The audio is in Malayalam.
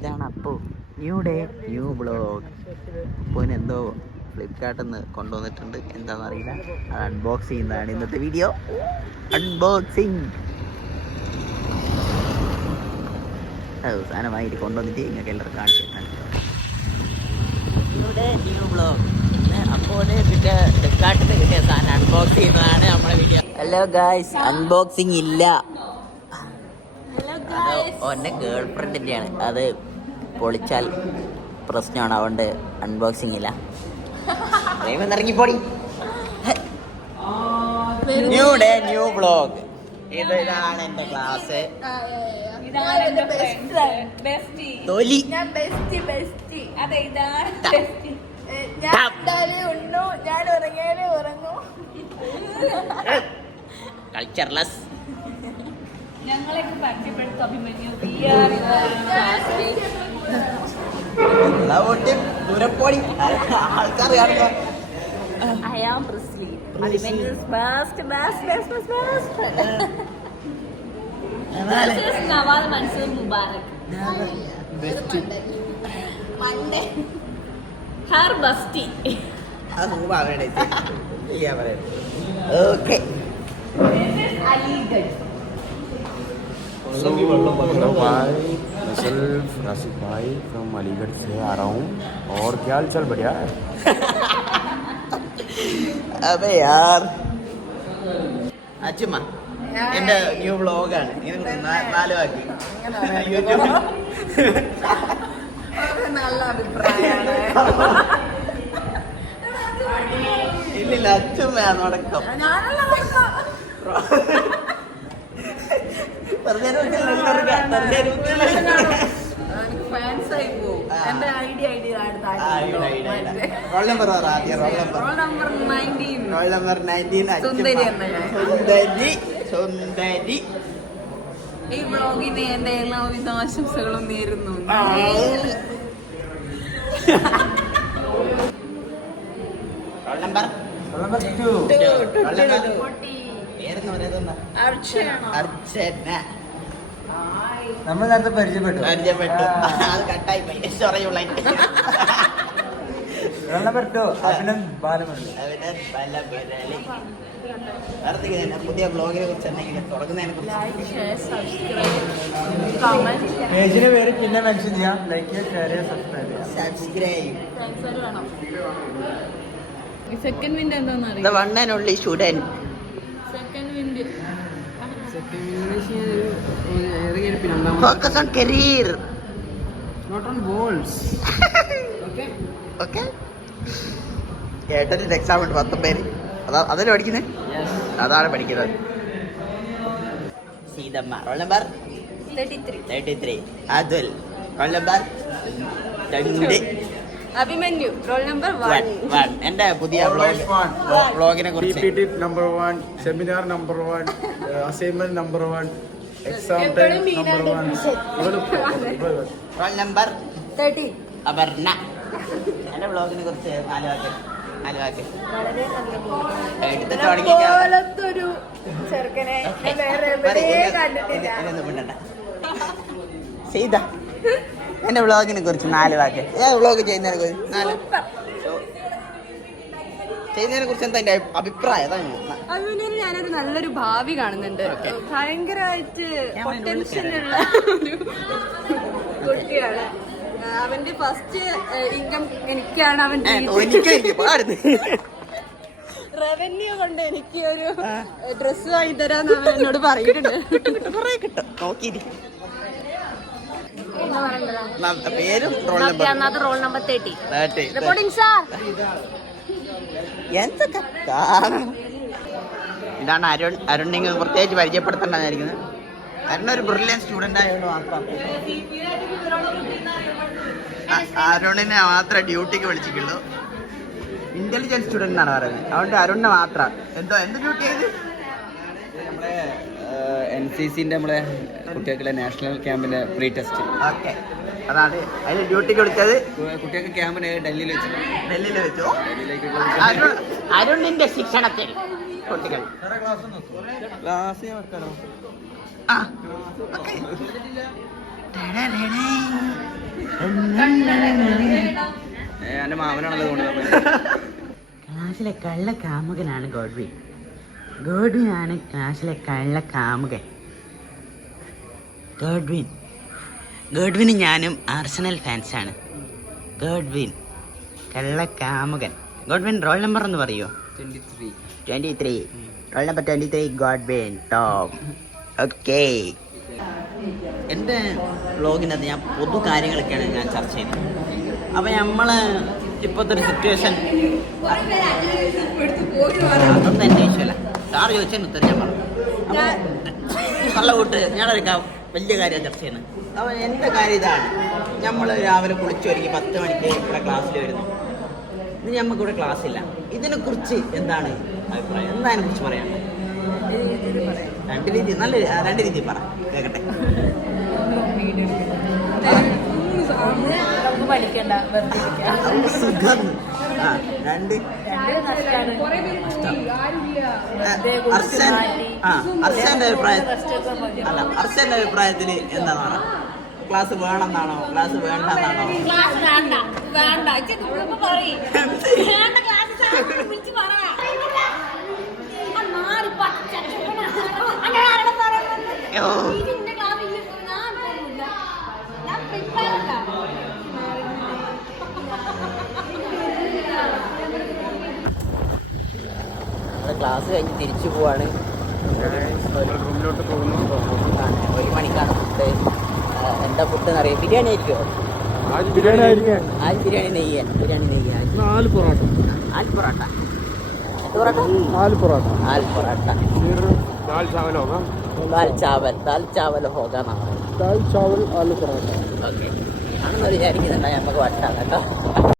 ഇതാണ് അപ്പോൾ ന്യൂ ഡേ ന്യൂ ബ്ലോഗ്. അപ്പോൾ എന്തോ ഫ്ലിപ്കാർട്ടിൽ നിന്ന് കൊണ്ടുവന്നിട്ടുണ്ട്, എന്താണെന്ന് അറിയില്ല. അത് അൺബോക്സ് ചെയ്യുന്നതാണ് ഇന്നത്തെ വീഡിയോ. അൺബോക്സിങ് സാധനമായിട്ട് കൊണ്ടുവന്നിട്ട് നിങ്ങൾക്ക് എല്ലാവരും കാണിച്ചിട്ടാണ് ന്യൂ ഡേ ന്യൂ ബ്ലോഗ്. ഇന്ന് അപ്പോൾ കിട്ടിയ ഫ്ലിപ്കാർട്ടിൽ നിന്ന് കിട്ടിയ സാധനം അൺബോക്സ് ചെയ്യുന്നതാണ് നമ്മുടെ വീഡിയോ. ഹലോ ഗായ്സ്, അൺബോക്സിങ് ഇല്ല. ഓൻ്റെ ഗേൾ ഫ്രണ്ടിൻ്റെയാണ്, അത് പൊളിച്ചാൽ പ്രശ്നമാണ്, അതുകൊണ്ട് അൺബോക്സിങ് ഇല്ല. ഇറങ്ങിപ്പോടി. New day new blog. ഇതാണ് എന്റെ ക്ലാസ്. തൊലി കൾച്ചർലെസ്. ഞങ്ങളെയൊക്കെ പരിചയപ്പെടുത്തും അഭിമന്യു. ആൾക്കാർ കാണുക. I am Presley. Abhimanyu's best friend. This is Nawal Mansoor Mubarak. Monday. Her bestie. Okay. This is Aligarh. Hello भाई, मैं सिर्फ राशिद भाई फ्रॉम अलीगढ़ से आ रहा हूँ. और क्या हाल चाल? बढ़िया है. അതെ യാർ, അച്ഛമ്മ എന്റെ ന്യൂ ബ്ലോഗാണ്. ഇങ്ങനെ 4 വാക്കി യൂട്യൂബിൽ. നല്ല അഭിപ്രായമാണ്. ഇല്ലില്ല, അച്ഛമ്മയാണ് അടക്കം. Roll number roll number 19. സുന്ദരി. ഈ വ്ളോഗിന് എന്റെ എല്ലാവിധ ആശംസകളും നേരുന്നു. Role number 2. അർച്ചന. നമ്മൾ നേരത്തെ പരിചയപ്പെട്ടു. അത് കട്ടായി പോയി. സോറിയുള്ള നമ്പർ 2 അഭിനന്ദ് ബാലമുരളി. പുതിയ ബ്ലോഗിനെ കുറിച്ച് എന്തെങ്കിലും തുടങ്ങുന്നതിനെ കുറിച്ച് പേജിന്റെ പേര് പിന്നെ മെൻഷൻ ചെയ്യാം. ലൈക്ക് ചെയ്യുക, ഷെയർ ചെയ്യുക, സബ്സ്ക്രൈബ് സെക്കൻഡ് വിൻഡ് എന്താണെന്ന് The one and only student. Second wind Focus on career. Not on balls. Okay. ഏട്ടൻ്റെ എക്സാം ഉണ്ട് 10 പേര്. അതല്ലേ പഠിക്കുന്നത്? അതാണ് പഠിക്കുന്നത്. Seethamma. Roll number 33. Atul. Roll number 2. Abhimanyu. Roll number 1. എന്റെ പുതിയ ബ്ലോഗിനെ കുറിച്ച് PPT number 1, seminar number 1, assignment number 1, exam time number 1. Roll number 30. Aparna. എന്റെ ബ്ലോഗിനെ കുറിച്ച് 4 വാക്ക്. വളരെ നല്ല എടുത്തിട്ട് തുടങ്ങിക്കാം. പോലത്തൊരു ചെറുക്കനെ വേറെ എവിടെയും കണ്ടിട്ടില്ല. സീത, എന്റെ വ്ളോഗിനെ കുറിച്ച് 4 വാക്ക്. വ്ളോഗ് ചെയ്യുന്നതിനെ കുറിച്ച് എന്താ എന്റെ അഭിപ്രായം? അതുപോലെ ഞാനൊരു നല്ലൊരു ഭാവി കാണുന്നുണ്ട്. ഭയങ്കരമായിട്ട് പൊട്ടൻഷ്യലുള്ള ഒരു കുട്ടിയാണ്. അവന്റെ ഫസ്റ്റ് ഇൻകം എനിക്കാണ്. അവൻ റവന്യൂ കൊണ്ട് എനിക്ക് ഒരു ഡ്രസ് വാങ്ങി തരാന്ന് അവൻ എന്നോട് പറഞ്ഞിട്ടുണ്ട്. പേരും റോൾ നമ്പർ 30. Reporting sir. എന്തൊക്കെ ഇതാണ് അരുൺ. അരുൺ നിങ്ങൾ പ്രത്യേകിച്ച് പരിചയപ്പെടുത്തേണ്ടതായിരിക്കുന്നത്. അരുൺ ഒരു ബ്രില്യൻ സ്റ്റുഡൻ്റ് ആയതുകൊണ്ട് മാത്രം അരുണിനെ മാത്രമേ ഡ്യൂട്ടിക്ക് വിളിച്ചിട്ടുള്ളൂ. ഇന്റലിജന്റ് സ്റ്റുഡൻ്റ് എന്നാണ് പറയുന്നത്. അതുകൊണ്ട് അരുണിനെ മാത്രം. എന്ത് ഡ്യൂട്ടി ചെയ്ത് നമ്മളെ NCCന്റെ നമ്മളെ കുട്ടികൾക്കുള്ള നാഷണൽ ക്യാമ്പിന്റെ പ്രീ ടെസ്റ്റ്. ഓക്കെ, അതാണ് അതിന് ഡ്യൂട്ടിക്ക് വിളിച്ചത്. കുട്ടികൾക്ക് ക്യാമ്പിന് ഡൽഹിയിൽ വെച്ചു. അരുണിന്റെ ശിക്ഷണത്തിൽ കുട്ടികൾ ക്ലാസ് വെക്കാനോ? എൻ്റെ മാമനാണല്ലോ തോന്നുന്നത്. ക്ലാസ്സിലെ കള്ള കാമുകനാണ് ഗോഡ്വിൻ. ഗോഡ്വിനാണ് ക്ലാസ്സിലെ കള്ള കാമുകൻ. ഗോഡ്വിനും ഞാനും ആർസണൽ ഫാൻസാണ്. ഗോഡ്വിൻ കള്ള കാമുകൻ. ഗോഡ്വിൻ റോൾ നമ്പർ എന്ന് പറയുമോ? 23. Roll number 23 Godwin Tom. Okay. എൻ്റെ വ്ളോഗിനകത്ത് ഞാൻ പൊതു കാര്യങ്ങളൊക്കെയാണ് ഞാൻ ചർച്ച ചെയ്യുന്നത്. അപ്പം നമ്മൾ ഇപ്പോഴത്തെ ഒരു സിറ്റുവേഷൻ അതൊന്നും എൻ്റെ വിഷയമല്ല. സാറ് ചോദിച്ചതിന് ഉത്തരം ഞാൻ പറഞ്ഞു. നല്ല കൂട്ട് ഞാനൊരു വലിയ കാര്യം ചർച്ച ചെയ്യുന്നത്. അപ്പോൾ എൻ്റെ കാര്യം ഇതാണ്. നമ്മൾ രാവിലെ കുളിച്ചൊരുക്കി 10 മണിക്ക് ഇവിടെ ക്ലാസ്സിൽ വരുന്നു. ഇനി നമുക്കിവിടെ ക്ലാസ്സില്ല. ഇതിനെക്കുറിച്ച് എന്താണ് അഭിപ്രായം? എന്താ അതിനെക്കുറിച്ച് പറയാനുള്ളത്? രണ്ട് രീതി പറ കേൾക്കട്ടെ. പഠിക്കണ്ട സുഖം. അർഷന്റെ അഭിപ്രായത്തിൽ എന്താണെന്നാണ്? ക്ലാസ് വേണമെന്നാണോ ക്ലാസ് വേണ്ടെന്നാണോ? ക്ലാസ് കഴിഞ്ഞ് തിരിച്ചു പോവാണ്. റൂമിലോട്ട് പോകുന്നു. 1 മണിക്കാണ് ഫുഡ്. എന്താ ഫുഡ് എന്നറിയാം? ബിരിയാണി ആയിരിക്കുമോ? ബിരിയാണി ആയിരിക്കും. ബിരിയാണി നെയ്യ് 4 പൊറോട്ട. 4 പൊറോട്ട. ദാൽ ചാവൽ ഹോഗാ നാ. ദാൽ ചാവൽ ആലു പൊറോട്ട. ഓക്കെ. ആണെന്ന് വിചാരിക്കുന്നുണ്ടായി നമുക്ക് വട്ടാണ് കേട്ടോ.